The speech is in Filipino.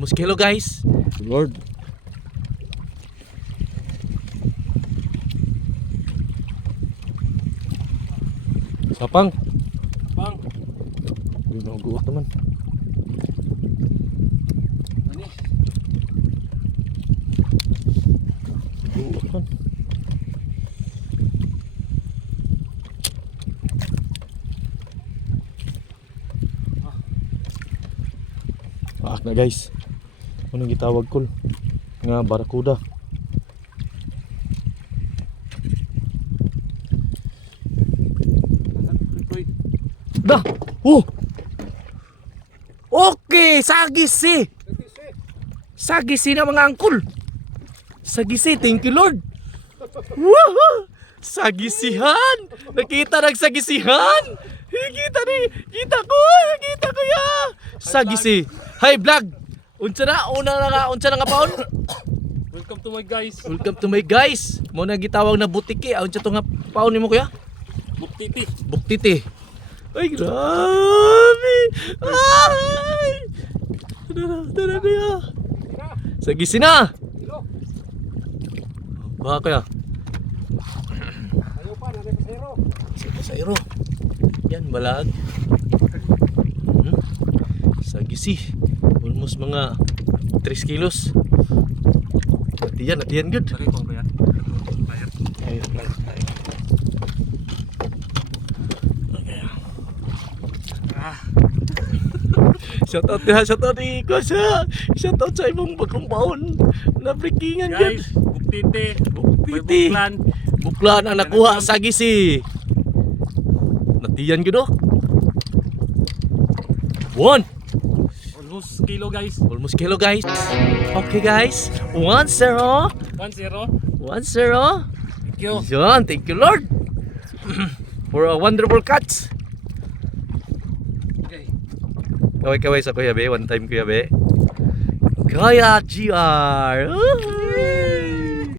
Almost kilo guys. Lord. Sapang. Bang. Hindi na guot naman. Manis. Guot man. Na guys, anong gitawag ko nga barakuda. Dah. Okay, sagisi. Sagisi na mga angkol. Sagisi, thank you Lord. Woohoo! Sagisihan. Nakita nagsagisihan. Kita ko ya. Sagisi. Hi vlog. Unsa na nga paon? Welcome to my guys. Welcome to my guys. Mo na gitawag na butiki. Unsa to nga paon nimo kuya? Buktiti. Buktiti. Ay grabe. Ay. Tara kuya. Sagisi na. Baka kuya. Ayaw pa, nanay pasero. Pasayro. Yan, balag. Sagisi. Almost mga 3 kilos. Natiyan good. Lagay ko ba yan? Ayun, tayo. Okay. Shoutout ni Kuya. Shoutout sa ibang bagong baon. Na-breakingan yan. Guys, buktiti. Buktiti. Buklan ang nakuha sa gisi. Natiyan ko do. 1. Almost kilo guys. Almost kilo guys. Okay guys. 1-0. 1-0. 1-0. Thank you. Yan, thank you Lord. For a wonderful catch. Okay. Kaway sa Kuya Be. One time Kuya Be. Kaya GR.